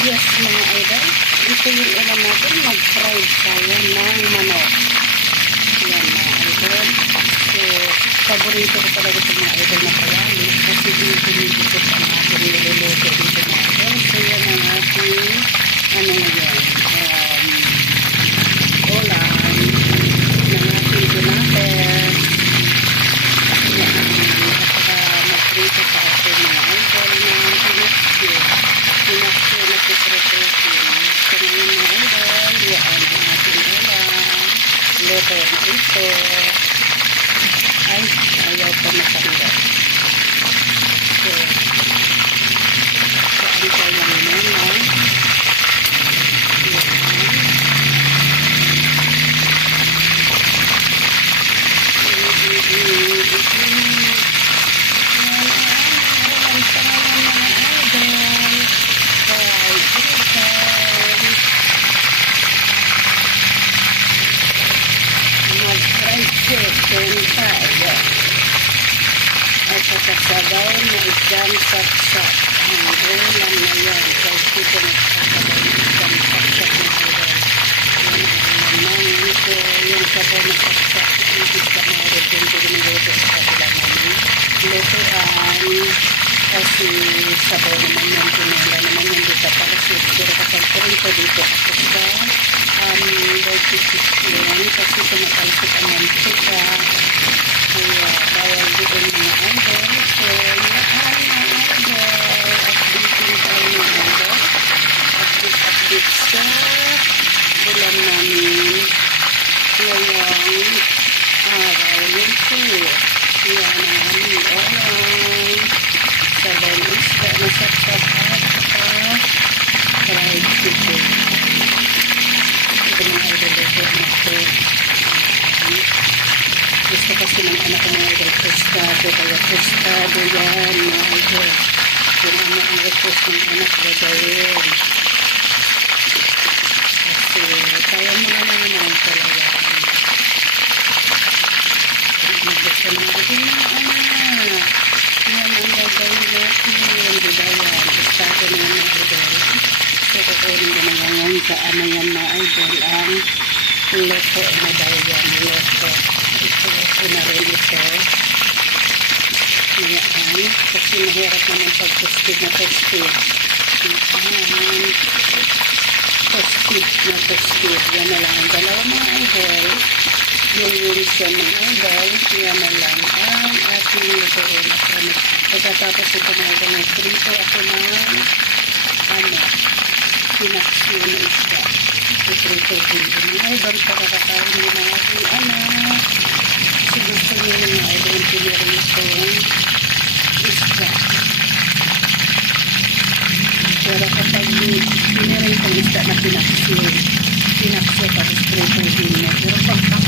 Yes, mga idol. Ito yung ulam natin. Mag-fried tayo ng manok. Yan, mga idol. So, paborito ko talaga sa mga idol na kawali. Kasi dito ang ating niluluto dito, mga idol. So, yan ang ating ano ngayon. Ulam ng ating tunaper. Yan ang napaka-magrito sa ating mga idol na pinaksyo na puprotein. So ngayon mga idol, yan ang ating ulam. Luto na ito. Ay, ayaw pa matanggal. So, saan tayo naman, no? At kasabaw na isang saksak ang ulam na yan. Kasi ito nagsasabaw na isang saksak na ulam. Yan ang naman ito yung sabaw na saksak. Ibig sa mga repente ginagawa sa kabila namin. Lutuan kasi sabaw naman yan. Pinala naman yan dito para siguro kapag kurento dito ako sa yan kasi tumatalsik ang mantika. Kaya bawal doon mga idol. So, yan mga idol. Updating tayo mga idol. Update sa ulam namin ngayong araw nito. Yan ang aming ulam. Sabaw na isda na saksak at fried chicken. Ito mga idol ito ito. Gusto kasi ng anak ko mga idol tostado. Kaya tostado yan mga idol. Kung ano ang request ng anak gagawin. Kasi kaya mga naman talaga. Gusto ng ating mga anak. Yan ang gagawin natin. Diba yan? Tostado na yan mga idol. So kukunin ko na ngayon sa ano yan mga idol ang loko na daw yan. Loko. Ito na rin ito. Ayan. Kasi mahirap naman pag-toasted na toasted. Ayan. Toasted na toasted. Yan na lang ang dalawa mga idol. Yung Wilson ng idol. Yan na lang ang ating lutuin. Pagkatapos ito mga idol na prito ako ng pinaksyo na isda. Iprito din mga idol. Pagkakakain ng mga ating anak. Gusto niyo mga idol yung pinirin itong isda. Pero kapag pinirin itong isda na pinaksyo tapos prito din na. Pero pag